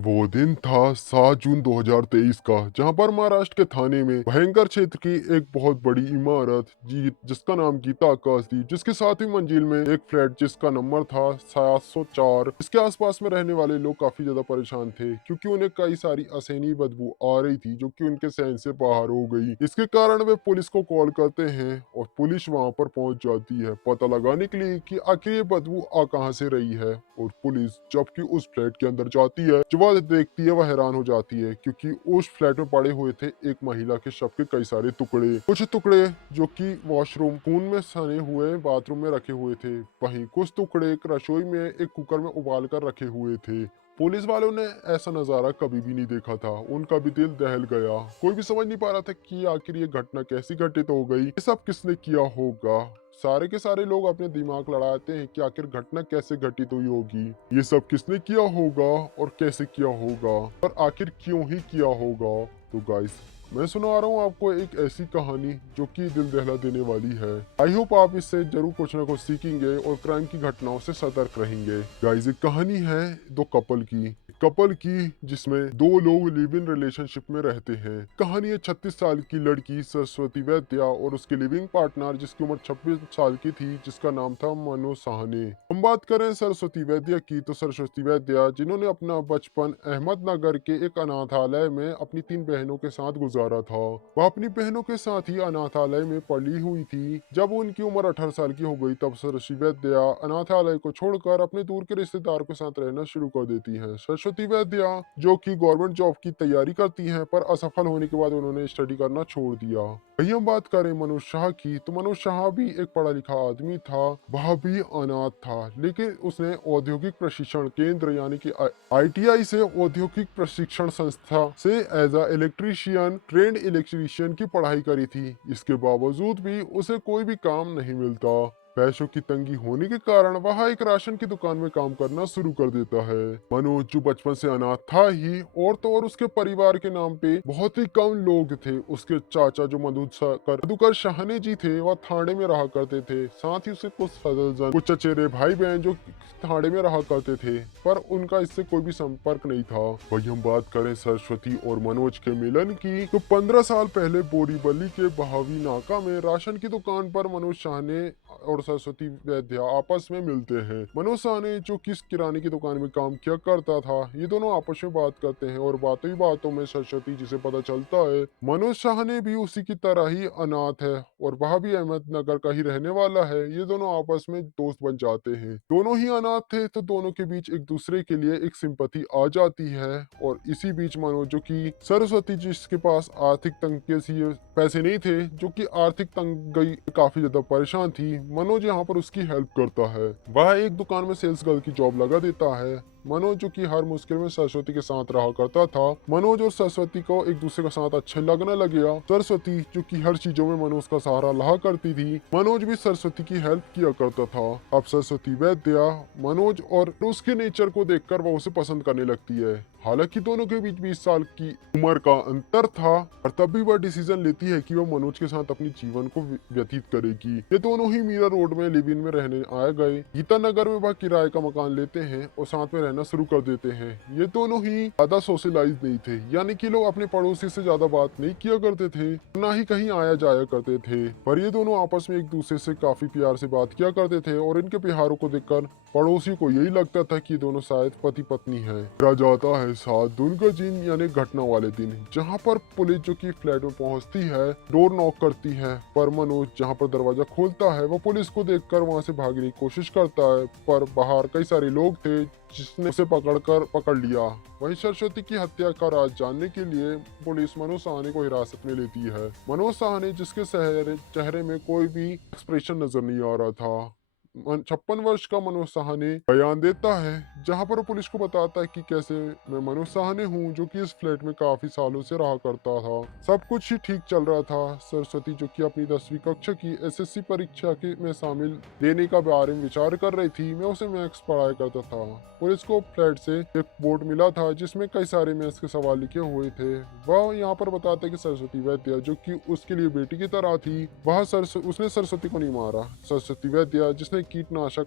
वो दिन था 7 जून 2023 का, जहां पर महाराष्ट्र के थाने में भयंकर क्षेत्र की एक बहुत बड़ी इमारत जिसका नाम गीता आकाश थी, जिसके साथ ही मंजिल में एक फ्लैट जिसका नंबर था 704। इसके आसपास में रहने वाले लोग काफी ज्यादा परेशान थे क्योंकि उन्हें कई सारी असहनीय बदबू आ रही थी जो कि उनके सहन से बाहर हो गई। इसके कारण वे पुलिस को कॉल करते हैं और पुलिस वहां पर पहुंच जाती है पता लगाने के लिए कि आखिर ये बदबू आ कहां से रही है। और पुलिस जबकि उस फ्लैट के अंदर जाती है, जो वह देखती है वह हैरान हो जाती है क्योंकि उस फ्लैट में पड़े हुए थे एक महिला के शव के कई सारे टुकड़े, कुछ टुकड़े जो कि वॉशरूम खून में सने हुए बाथरूम में रखे हुए थे, वहीं कुछ टुकड़े एक रसोई में एक कुकर में उबाल कर रखे हुए थे। पुलिस वालों ने ऐसा नजारा कभी भी नहीं देखा था, उनका भी दिल दहल गया। कोई भी समझ नहीं पा रहा था कि आखिर ये घटना कैसी घटित हो गई, ये सब किसने किया होगा। सारे के सारे लोग अपने दिमाग लड़ाते हैं कि आखिर घटना कैसे घटित हुई होगी, ये सब किसने किया होगा और कैसे किया होगा और आखिर क्यों ही किया होगा। तो गाइस, मैं सुना रहा हूँ आपको एक ऐसी कहानी जो कि दिल दहला देने वाली है। आई होप आप इससे जरूर कुछ ना कुछ सीखेंगे और क्राइम की घटनाओं से सतर्क रहेंगे। गाइस, एक कहानी है दो कपल की जिसमें दो लोग लिव इन रिलेशनशिप में रहते हैं। कहानी है 36 साल की लड़की सरस्वती वैद्या और उसके लिविंग पार्टनर जिसकी उम्र 26 साल की थी, जिसका नाम था मनोज साहनी। हम बात करें सरस्वती वैद्या की, तो सरस्वती वैद्या जिन्होंने अपना बचपन अहमदनगर के एक अनाथालय में अपनी 3 बहनों के साथ गुजारा था। वह अपनी बहनों के साथ ही अनाथालय में पली हुई थी। जब उनकी उम्र 18 साल की हो गई, तब सरस्वती वैद्या अनाथालय को छोड़कर अपने दूर के रिश्तेदारों के साथ रहना शुरू कर देती हैं। सरस्वती वैद्या जो कि गवर्नमेंट जॉब की तैयारी करती हैं, पर असफल होने के बाद उन्होंने स्टडी करना छोड़ दिया। वहीं हम बात करें मनोज शाह की, तो मनोज शाह भी एक पढ़ा लिखा आदमी था, वह भी अनाथ था, लेकिन उसने औद्योगिक प्रशिक्षण केंद्र यानी कि आईटीआई से औद्योगिक प्रशिक्षण संस्था से as a electrician trained electrician की पढ़ाई करी थी। इसके बावजूद भी उसे कोई भी काम नहीं मिलता। पैसों की तंगी होने के कारण वह एक राशन की दुकान में काम करना शुरू कर देता है। मनोज जो बचपन से अनाथ था ही, और तो और उसके परिवार के नाम पे बहुत ही कम लोग थे। उसके चाचा जो मधुकर शाहने जी थे, वह थाने में रहा करते थे। साथ ही उसके कुछ सदस्य कुछ चचेरे भाई बहन जो थाने में रहा करते थे, पर उनका इससे कोई भी संपर्क नहीं था। वही हम बात करें सरस्वती और मनोज के मिलन की, तो 15 साल पहले बोरीवली के बहावी नाका में राशन की दुकान पर मनोज शाहने और सरस्वती वैद्या आपस में मिलते हैं। मनोज साहनी जो किस किराने की दुकान में काम किया करता था, ये दोनों आपस में बात करते हैं और बातों ही बातों में सरस्वती जी से पता चलता है मनोज साहनी भी उसी की तरह ही अनाथ है और वह भी अहमदनगर का ही रहने वाला है। ये दोनों आपस में दोस्त बन जाते हैं। दोनों ही अनाथ थे, तो दोनों के बीच एक दूसरे के लिए एक सिंपैथी आ जाती है। और इसी बीच मनोज जो कि सरस्वती जिसके पास आर्थिक तंगी से पैसे नहीं थे, जो कि आर्थिक तंगी काफी ज्यादा परेशान थी, मनोज यहाँ पर उसकी हेल्प करता है। वह एक दुकान में सेल्स गर्ल की जॉब लगा देता है। मनोज जो कि हर मुश्किल में सरस्वती के साथ रहा करता था। मनोज और सरस्वती को एक दूसरे के साथ अच्छे लगने लगे। सरस्वती जो कि हर चीजों में मनोज का सहारा रहा करती थी, मनोज भी सरस्वती की हेल्प किया करता था। अब सरस्वती वैद्या मनोज और उसके नेचर को देखकर वह उसे पसंद करने लगती है। हालांकि दोनों के बीच 20 साल की उम्र का अंतर था, पर तब भी वह डिसीजन लेती है कि वह मनोज के साथ अपनी जीवन को व्यतीत करेगी। ये दोनों ही मीरा रोड में लिव इन में रहने आ गए। गीता नगर में वह किराए का मकान लेते हैं और साथ में रहना शुरू कर देते हैं। ये दोनों ही ज्यादा सोशलाइज नहीं थे, यानी कि लोग अपने पड़ोसी से ज्यादा बात नहीं किया करते थे, ना ही कहीं आया जाया करते थे। पर ये दोनों आपस में एक दूसरे से काफी प्यार से बात किया करते थे और इनके प्यारों को देखकर पड़ोसी को यही लगता था कि दोनों शायद पति पत्नी है। फिर जाता है 7 जून का दिन यानी घटना वाले दिन, जहाँ पर पुलिस जो कि फ्लैट में पहुंचती है, डोर नॉक करती है, पर मनोज जहाँ पर दरवाजा खोलता है वो पुलिस को देखकर वहां से भागने की कोशिश करता है, पर बाहर कई सारे लोग थे जिसने उसे पकड़ लिया। वहीं सरस्वती की हत्या का राज जानने के लिए पुलिस मनोज साहनी को हिरासत में लेती है। मनोज साहनी जिसके चेहरे में कोई भी एक्सप्रेशन नजर नहीं आ रहा था। 56 वर्ष का मनोज साहनी बयान देता है, जहां पर वो पुलिस को बताता है कि कैसे मैं मनोज साहनी हूं जो कि इस फ्लैट में काफी सालों से रहा करता था। सब कुछ ही ठीक चल रहा था। सरस्वती जो कि अपनी 10वीं कक्षा की एसएससी परीक्षा के में शामिल देने का बारे में विचार कर रही थी। मैं उसे मैथ्स पढ़ाया करता था। पुलिस को फ्लैट से एक बोर्ड मिला था जिसमें कई सारे मैथ्स के सवाल लिखे हुए थे। वह यहाँ पर बताते कि सरस्वती वैद्या जो कि उसके लिए बेटी की तरह थी, उसने सरस्वती को नहीं मारा। सरस्वती वैद्या जिसने कीटनाशक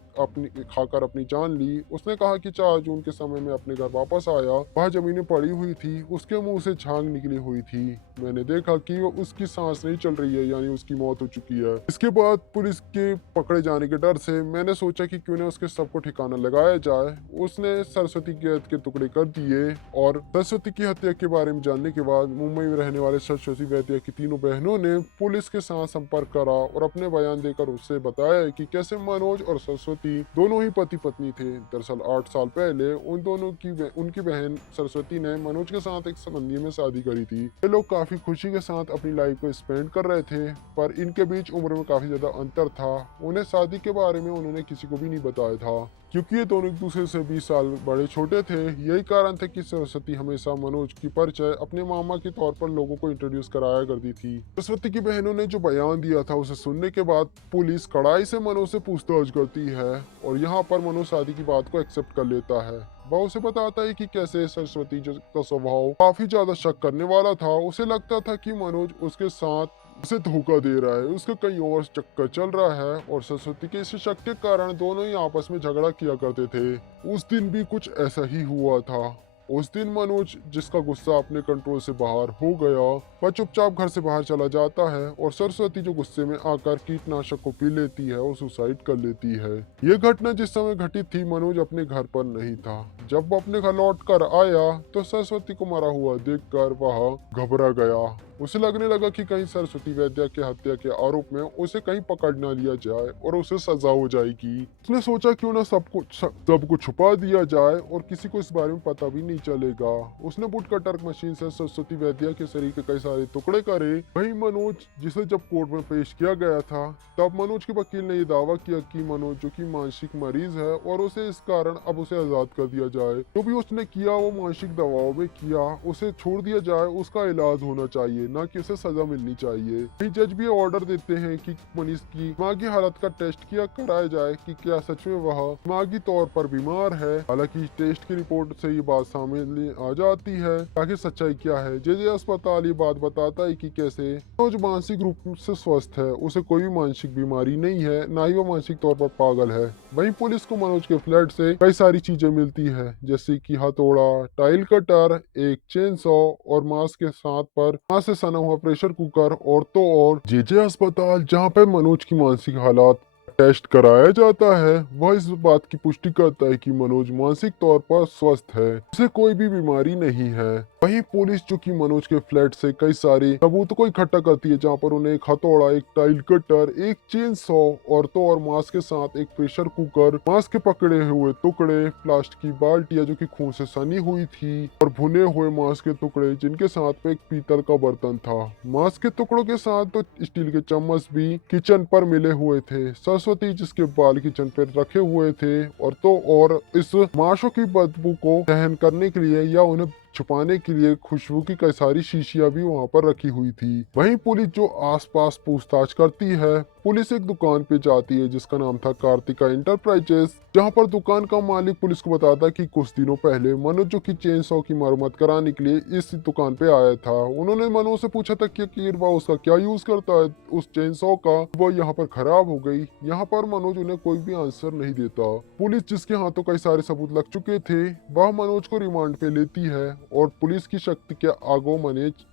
खाकर अपनी जान ली। उसने कहा कि 4 जून के समय में अपने घर वापस आया, वह जमीनें पड़ी हुई थी, उसके मुंह से झाग निकली हुई थी। मैंने देखा कि वो उसकी सांस नहीं चल रही है, यानी उसकी मौत हो चुकी है। इसके बाद पुलिस के पकड़े जाने के डर से मैंने सोचा कि क्यों न उसके शव को ठिकाना लगाया जाए। उसने सरस्वती के टुकड़े कर दिए और सरस्वती की हत्या के बारे में जानने के बाद मुंबई में रहने वाले सरस्वती वैद्य की तीनों बहनों ने पुलिस के साथ संपर्क करा और अपने बयान देकर उससे बताया कि कैसे मनोज और सरस्वती दोनों ही पति पत्नी थे। दरअसल 8 साल पहले उनकी बहन सरस्वती ने मनोज के साथ एक संबंधी में शादी करी थी। ये लोग काफी खुशी के साथ अपनी लाइफ को स्पेंड कर रहे थे, पर इनके बीच उम्र में काफी ज्यादा अंतर था। उन्हें शादी के बारे में उन्होंने किसी को भी नहीं बताया था, क्योंकि ये दोनों एक दूसरे से 20 साल बड़े छोटे थे। यही कारण था कि सरस्वती हमेशा मनोज की परिचय अपने मामा के तौर पर लोगों को इंट्रोड्यूस कराया करती थी। सरस्वती की बहनों ने जो बयान दिया था उसे सुनने के बाद पुलिस कड़ाई से मनोज से पूछताछ करती है और यहाँ पर मनोज शादी की बात को एक्सेप्ट कर लेता है। वह उसे बताता है कि कैसे सरस्वती का स्वभाव काफी ज्यादा शक करने वाला था। उसे लगता था कि मनोज उसके साथ उसे धोखा दे रहा है, उसका कहीं और चक्कर चल रहा है और सरस्वती के इस शक के कारण दोनों ही आपस में झगड़ा किया करते थे। उस दिन भी कुछ ऐसा ही हुआ था। उस दिन मनोज, जिसका गुस्सा अपने कंट्रोल से बाहर हो गया, वह चुपचाप घर से बाहर चला जाता है और सरस्वती जो गुस्से में आकर कीटनाशक को पी लेती है और सुसाइड कर लेती है। ये घटना जिस समय घटित थी मनोज अपने घर पर नहीं था। जब वो अपने घर लौट कर आया तो सरस्वती को मरा हुआ देखकर वह घबरा गया। उसे लगने लगा कि कहीं सरस्वती वैद्य के हत्या के आरोप में उसे कहीं पकड़ ना लिया जाए और उसे सजा हो जाएगी। उसने सोचा क्यों ना सबको छुपा दिया जाए और किसी को इस बारे में पता भी नहीं चलेगा। उसने वुड कटर मशीन से सरस्वती वैद्य के शरीर के कई सारे टुकड़े करे। वहीं मनोज, जिसे जब कोर्ट में पेश किया गया था, तब मनोज के वकील ने यह दावा किया कि मनोज जो कि मानसिक मरीज है और उसे इस कारण अब उसे आजाद कर दिया जाए। जो भी उसने किया वो मानसिक दबाव में किया, उसे छोड़ दिया जाए, उसका इलाज होना चाहिए, ना कि उसे सजा मिलनी चाहिए। जज भी ऑर्डर देते हैं कि मनीष की दिमागी हालत का टेस्ट किया कराया जाए कि क्या सच में वह दिमागी तौर पर बीमार है। हालांकि टेस्ट की रिपोर्ट से ये बात सामने आ जाती है ताकि सच्चाई क्या है। जे अस्पताल ये बात बताता है कि कैसे मनोज मानसिक रूप से स्वस्थ है, उसे कोई भी मानसिक बीमारी नहीं है, ना ही वो मानसिक तौर पर पागल है। वहीं पुलिस को मनोज के फ्लैट से कई सारी चीजें मिलती है, जैसे कि हथौड़ा, टाइल कटर, एक चेन सॉ और मांस के साथ पर मांस से सना हुआ प्रेशर कुकर और तो और जे अस्पताल, जहाँ पे मनोज की मानसिक हालात टेस्ट कराया जाता है, वह इस बात की पुष्टि करता है कि मनोज मानसिक तौर पर स्वस्थ है, उसे कोई भी बीमारी नहीं है। वहीं पुलिस जो कि मनोज के फ्लैट से कई सारे सबूतों को इकट्ठा करती है, जहां पर उन्हें एक हथौड़ा, एक टाइल कटर, एक चेन सॉ और तो और मांस के साथ एक प्रेशर कुकर, मांस के पकड़े हुए टुकड़े, प्लास्टिक की बाल्टियां जो कि खून से सनी हुई थी और भुने हुए मांस के टुकड़े, जिनके साथ में एक पीतल का बर्तन था। मांस के टुकड़ों के साथ तो स्टील के चम्मच भी किचन पर मिले हुए थे। सरस्वती जिसके बाल किचन पर रखे हुए थे और तो और इस मांसों की बदबू को सहन करने के लिए या उन्हें छुपाने के लिए खुशबू की कई सारी शीशियां भी वहां पर रखी हुई थी। वहीं पुलिस जो आसपास पूछताछ करती है, पुलिस एक दुकान पे जाती है जिसका नाम था कार्तिका इंटरप्राइजेस, जहां पर दुकान का मालिक पुलिस को बताता कि कुछ दिनों पहले मनोज जो कि चेन सॉ की मरम्मत कराने के लिए इस दुकान पे आया था। उन्होंने मनोज से पूछा था कि आखिर वह उसका क्या यूज करता है उस चेन सॉ का, वो यहाँ पर खराब हो गई। यहाँ पर मनोज उन्हें कोई भी आंसर नहीं देता। पुलिस जिसके हाथों कई सारे सबूत लग चुके थे, वह मनोज को रिमांड पे लेती है और पुलिस की शक्ति के आगो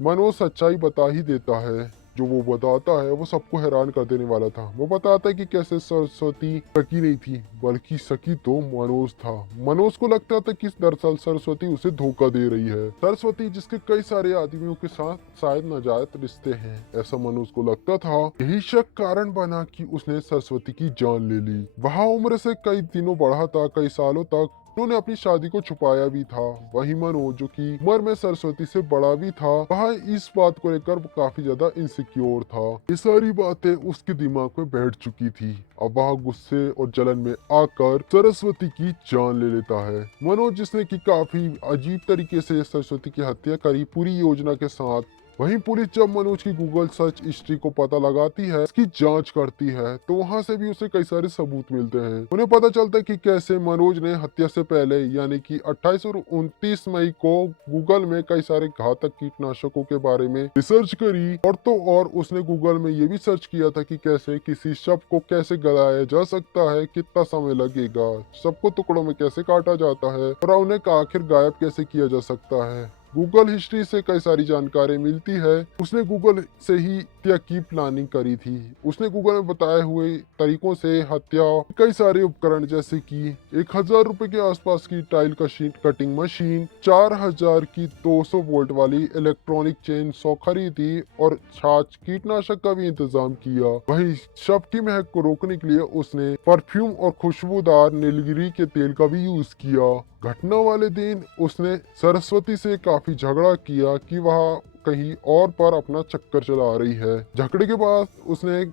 मनोज सच्चाई बता ही देता है। जो वो बताता है वो सबको हैरान कर देने वाला था। वो बताता है कि कैसे सरस्वती सकी नहीं थी, बल्कि सकी तो मनोज था। मनोज को लगता था कि दरअसल सरस्वती उसे धोखा दे रही है। सरस्वती जिसके कई सारे आदमियों के साथ शायद नाजायज रिश्ते हैं, ऐसा मनोज को लगता था। यही शक कारण बना कि उसने सरस्वती की जान ले ली। वह उम्र से कई दिनों बढ़ा था, कई सालों तक उन्होंने अपनी शादी को छुपाया भी था। वही मनोज जो कि उम्र में सरस्वती से बड़ा भी था, वह इस बात को लेकर काफी ज्यादा इनसिक्योर था। ये सारी बातें उसके दिमाग में बैठ चुकी थी। अब वह गुस्से और जलन में आकर सरस्वती की जान ले लेता है। मनोज जिसने कि काफी अजीब तरीके से सरस्वती की हत्या करी पूरी योजना के साथ, वहीं पुलिस जब मनोज की गूगल सर्च हिस्ट्री को पता लगाती है, इसकी जांच करती है, तो वहां से भी उसे कई सारे सबूत मिलते हैं। उन्हें पता चलता है कि कैसे मनोज ने हत्या से पहले यानी कि 28 और 29 मई को गूगल में कई सारे घातक कीटनाशकों के बारे में रिसर्च करी, और तो और उसने गूगल में ये भी सर्च किया था कि कैसे किसी शव को कैसे गलाया जा सकता है, कितना समय लगेगा, शव को टुकड़ों में कैसे काटा जाता है और उन्हें आखिर गायब कैसे किया जा सकता है। गूगल हिस्ट्री से कई सारी जानकारी मिलती है। उसने गूगल से ही हत्या की प्लानिंग करी थी। उसने गूगल में बताए हुए तरीकों से हत्या, कई सारे उपकरण जैसे कि 1000 रुपए के आसपास की टाइल कटिंग मशीन, 4000 की 200 वोल्ट वाली इलेक्ट्रॉनिक चेन सॉ खरीदी और छाछ कीटनाशक का भी इंतजाम किया। वहीं शव की महक को रोकने के लिए उसने परफ्यूम और खुशबूदार नीलगिरी के तेल का भी यूज किया। घटना वाले दिन उसने सरस्वती से काफी झगड़ा किया कि वह कहीं और पर अपना चक्कर चला रही है। झगड़े के बाद उसने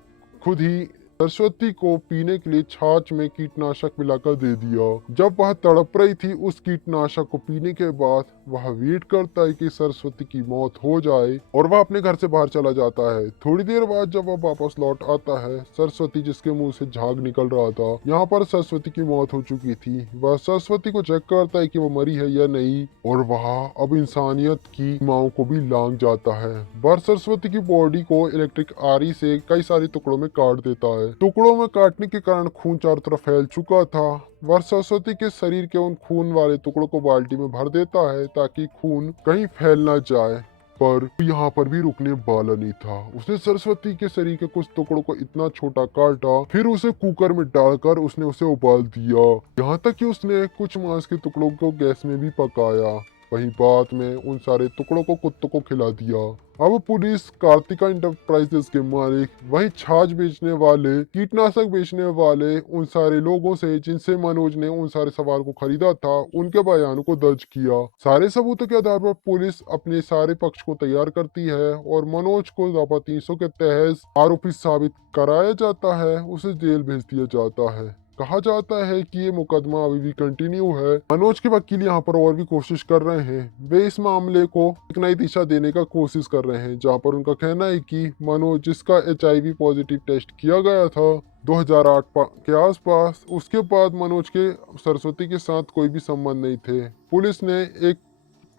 खुद ही सरस्वती को पीने के लिए छाछ में कीटनाशक मिलाकर दे दिया। जब वह तड़प रही थी, उस कीटनाशक को पीने के बाद वह वेट करता है कि सरस्वती की मौत हो जाए और वह अपने घर से बाहर चला जाता है। थोड़ी देर बाद जब वह वापस लौट आता है, सरस्वती जिसके मुंह से झाग निकल रहा था, यहाँ पर सरस्वती की मौत हो चुकी थी। वह सरस्वती को चेक करता है कि वो मरी है या नहीं, और वह अब इंसानियत की सीमाओं को भी लांघ जाता है। वह सरस्वती की बॉडी को इलेक्ट्रिक आरी से कई सारे टुकड़ों में काट देता है। टुकड़ों में काटने के कारण खून चारों तरफ फैल चुका था। वह सरस्वती के शरीर के उन खून वाले टुकड़ों को बाल्टी में भर देता है ताकि खून कहीं फैल ना जाए, पर यहाँ पर भी रुकने वाला नहीं था। उसने सरस्वती के शरीर के कुछ टुकड़ों को इतना छोटा काटा, फिर उसे कुकर में डालकर उसने उसे उबाल दिया। यहाँ तक कि उसने कुछ मांस के टुकड़ों को गैस में भी पकाया। वहीं बाद में उन सारे टुकड़ों को कुत्तों को खिला दिया। अब पुलिस कार्तिका इंटरप्राइजेस के मालिक, वही छाछ बेचने वाले, कीटनाशक बेचने वाले, उन सारे लोगों से जिनसे मनोज ने उन सारे सवाल को खरीदा था, उनके बयानों को दर्ज किया। सारे सबूतों के आधार पर पुलिस अपने सारे पक्ष को तैयार करती है और मनोज को धारा 300 के तहत आरोपी साबित कराया जाता है। उसे जेल भेज दिया जाता है। कहा जाता है कि ये मुकदमा अभी भी कंटिन्यू है। मनोज के वकील यहाँ पर और भी कोशिश कर रहे हैं। वे इस मामले को एक नई दिशा देने का कोशिश कर रहे हैं, जहाँ पर उनका कहना है कि मनोज, जिसका HIV पॉजिटिव टेस्ट किया गया था 2008 के आसपास, उसके बाद मनोज के सरस्वती के साथ कोई भी संबंध नहीं थे। पुलिस ने एक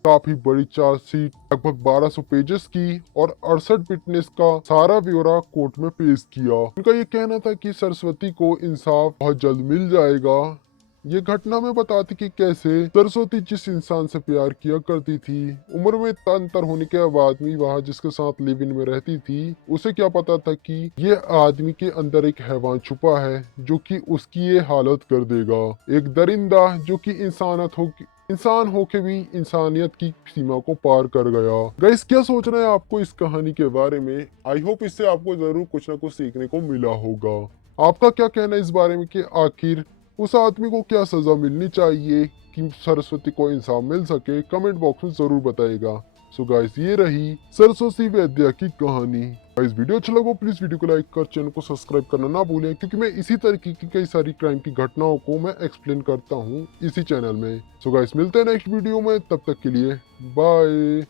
काफी बड़ी चार्जशीट लगभग 1200 पेजेस की और 68 विटनेस का सारा ब्यौरा कोर्ट में पेश किया। उनका ये कहना था कि सरस्वती को इंसाफ बहुत जल्द मिल जाएगा। ये घटना में बताती कि कैसे सरस्वती जिस इंसान से प्यार किया करती थी, उम्र में इतना अंतर होने के बाद भी वह जिसके साथ लिव इन में रहती थी, उसे क्या पता था कि ये आदमी के अंदर एक हैवान छुपा है जो कि उसकी ये हालत कर देगा। एक दरिंदा जो कि इंसान होके भी इंसानियत की सीमा को पार कर गया। गाइस, क्या सोचना है आपको इस कहानी के बारे में? आई होप इससे आपको जरूर कुछ ना कुछ सीखने को मिला होगा। आपका क्या कहना है इस बारे में कि आखिर उस आदमी को क्या सजा मिलनी चाहिए कि सरस्वती को इंसाफ मिल सके? कमेंट बॉक्स में जरूर बताइएगा। सो गाइस, ये रही सरस्वती वैद्या की कहानी। गाइस, वीडियो अच्छा लगा प्लीज वीडियो को लाइक कर, चैनल को सब्सक्राइब करना ना भूलें, क्योंकि मैं इसी तरीके की कई सारी क्राइम की घटनाओं को मैं एक्सप्लेन करता हूँ इसी चैनल में। सो गाइस, मिलते हैं नेक्स्ट वीडियो में, तब तक के लिए बाय।